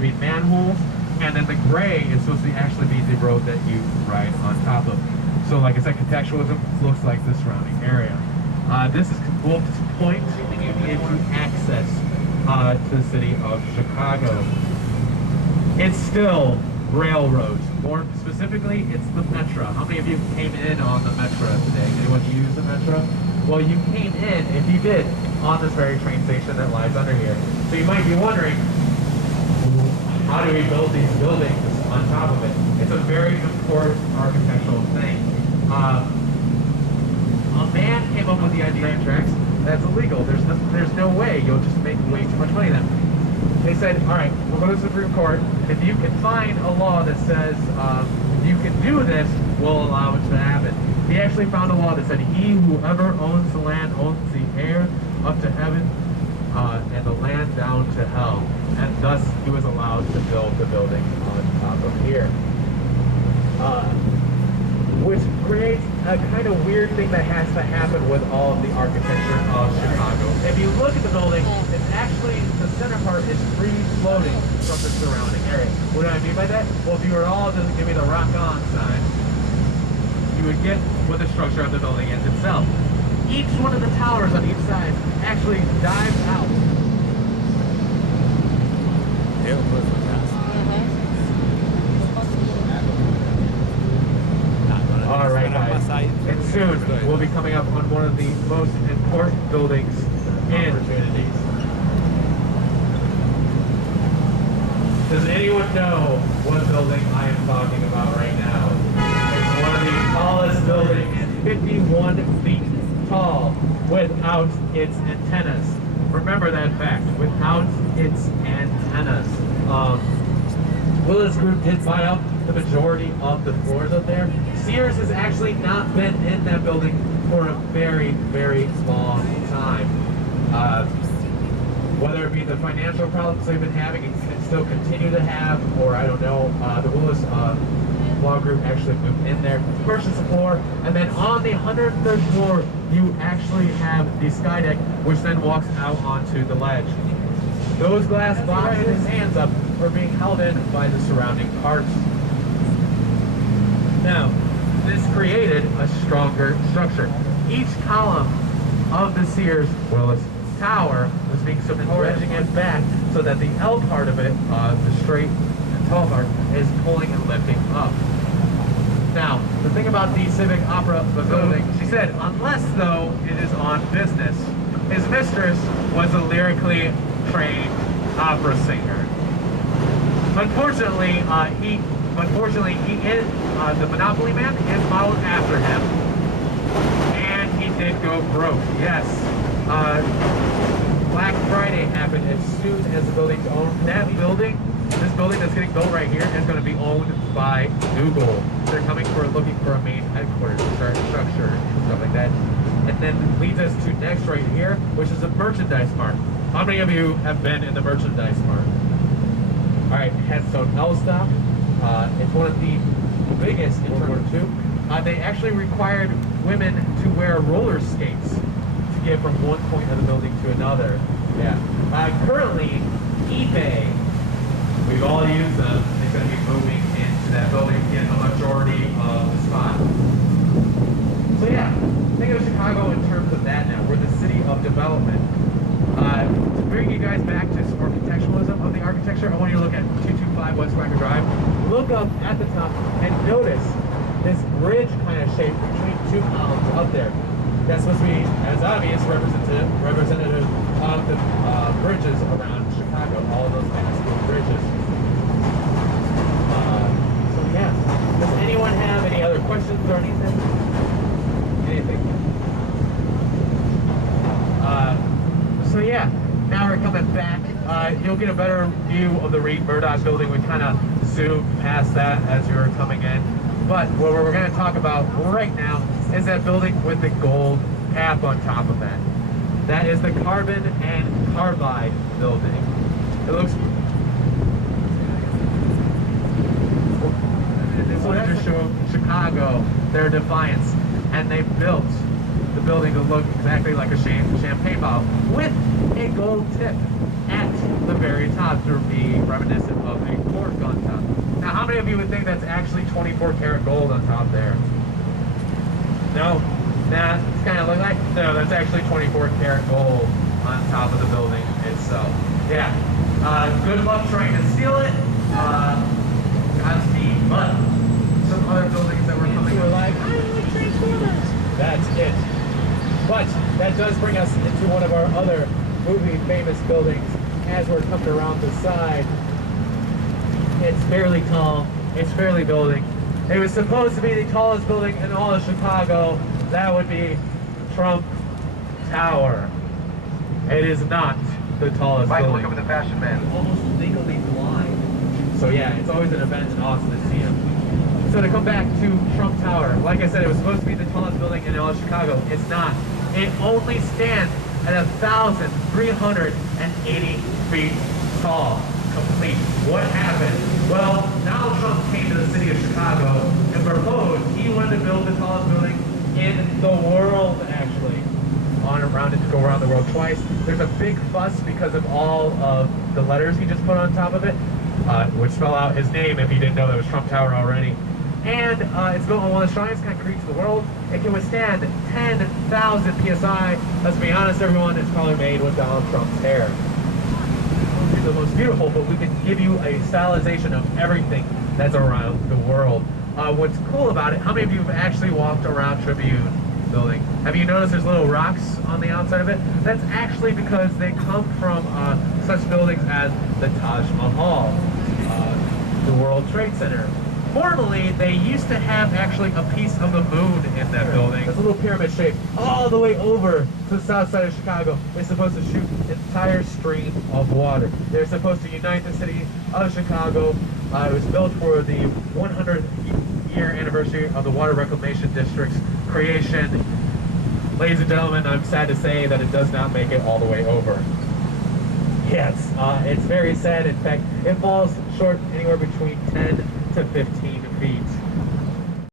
to be manholes, and then the gray is supposed to actually be the road that you ride on top of. So like I said, contextualism looks like the surrounding area. This is Wolf's Point, and you need to access to the city of Chicago. It's still railroads. More specifically, it's the Metro. How many of you came in on the Metro today? Anyone use the Metro? Well, you came in, if you did, on this very train station that lies under here. So you might be wondering, how do we build these buildings on top of it? It's a very important architectural thing. A man came up with the idea of tracks. That's illegal. There's no way. You'll just make way too much money then. They said, all right, we'll go to the Supreme Court. If you can find a law that says you can do this, we'll allow it to happen. He actually found a law that said, whoever owns the land owns the air up to heaven and the land down to hell. And thus, he was allowed to build the building on top of here. Which creates a kind of weird thing that has to happen with all of the architecture of Chicago. If you look at the building, it's actually, the center part is free floating from the surrounding area. What do I mean by that? Well, if you were all to give me the rock on sign, you would get what the structure of the building is itself. Each one of the towers on each side actually dives out. Alright guys, and soon we'll be coming up on one of the most important buildings in opportunities. Does anyone know what building I am talking about right now? It's one of the tallest buildings, 51 feet tall, without its antennas. Remember that fact, without its antennas. Willis Group did buy up the majority of the floors up there. Sears has actually not been in that building for a very, very long time. Whether it be the financial problems they've been having and can still continue to have, or I don't know, the Willis Law Group actually moved in there, purchased the floor, and then on the 103rd floor, you actually have the sky deck, which then walks out onto the ledge. Those glass boxes, his hands up, are being held in by the surrounding parts. Now, this created a stronger structure. Each column of the Sears Willis Tower was being supported, edging it back so that the L part of it, the straight and tall part, is pulling and lifting up. Now, the thing about the Civic Opera, the building, she said, unless though it is on business. His mistress was a lyrically trained opera singer. Unfortunately, he is, the Monopoly Man is followed after him, and he did go broke, yes. Black Friday happened as soon as the building's owned. That building, this building that's getting built right here, is going to be owned by Google. They're looking for a main headquarters structure and stuff like that. And then leads us to next right here, which is a merchandise mart. How many of you have been in the merchandise mart? All right, it has its own L stop. It's one of the biggest in World War II. They actually required women to wear roller skates to get from one point of the building to another. Yeah. Currently, eBay, we've all used them. They're going to be moving into that building in a majority of the spot. So yeah, think of Chicago in terms of that now. We're the city of development. To bring you guys back to some more contextualism of the architecture, I want you to look at 225 West Cracker Drive. Look up at the top and notice this bridge kind of shape between two columns up there. That's supposed to be, as obvious, representative of the bridges around Chicago, all of those massive bridges. So yeah, does anyone have any other questions or anything? Anything? So yeah, now we're coming back. You'll get a better view of the Reed Murdoch building. We kind of zoomed past that as you were coming in. But what we're going to talk about right now is that building with the gold cap on top of that. That is the carbon and carbide building. It looks... This wanted to show Chicago their defiance, and they built the building to look exactly like a champagne bottle with a gold tip at the very top to be reminiscent of many of you would think that's actually 24 karat gold on top there? No? Nah, it's kind of look like, no, that's actually 24 karat gold on top of the building itself. Yeah. Good luck trying to steal it. Godspeed. But some other buildings that were coming up. Like, I like Transformers. That's it. But that does bring us into one of our other movie famous buildings. As we're coming around the side, it's fairly tall. It's fairly building. It was supposed to be the tallest building in all of Chicago. That would be Trump Tower. It is not the tallest building. Look over the fashion man. Almost legally blind. So yeah, it's always an event and awesome to see him. So to come back to Trump Tower, like I said, it was supposed to be the tallest building in all of Chicago. It's not. It only stands at 1,380 feet tall. Complete. What happened? Well, Donald Trump came to the city of Chicago and proposed he wanted to build the tallest building in the world, actually. Around it to go around the world twice. There's a big fuss because of all of the letters he just put on top of it, which spell out his name if you didn't know that was Trump Tower already. And it's built on one of the strongest concretes in the world. It can withstand 10,000 PSI. Let's be honest, everyone, it's probably made with Donald Trump's hair. It's the most beautiful, but we can give you a stylization of everything that's around the world. What's cool about it, how many of you have actually walked around Tribune building? Have you noticed there's little rocks on the outside of it? That's actually because they come from such buildings as the Taj Mahal, the World Trade Center. Formerly, they used to have actually a piece of the moon in that building. It's a little pyramid shape all the way over to the south side of Chicago. It's supposed to shoot an entire stream of water. They're supposed to unite the city of Chicago. It was built for the 100th year anniversary of the Water Reclamation District's creation. Ladies and gentlemen, I'm sad to say that it does not make it all the way over. Yes, it's very sad. In fact, it falls short anywhere between 10 to 15 feet.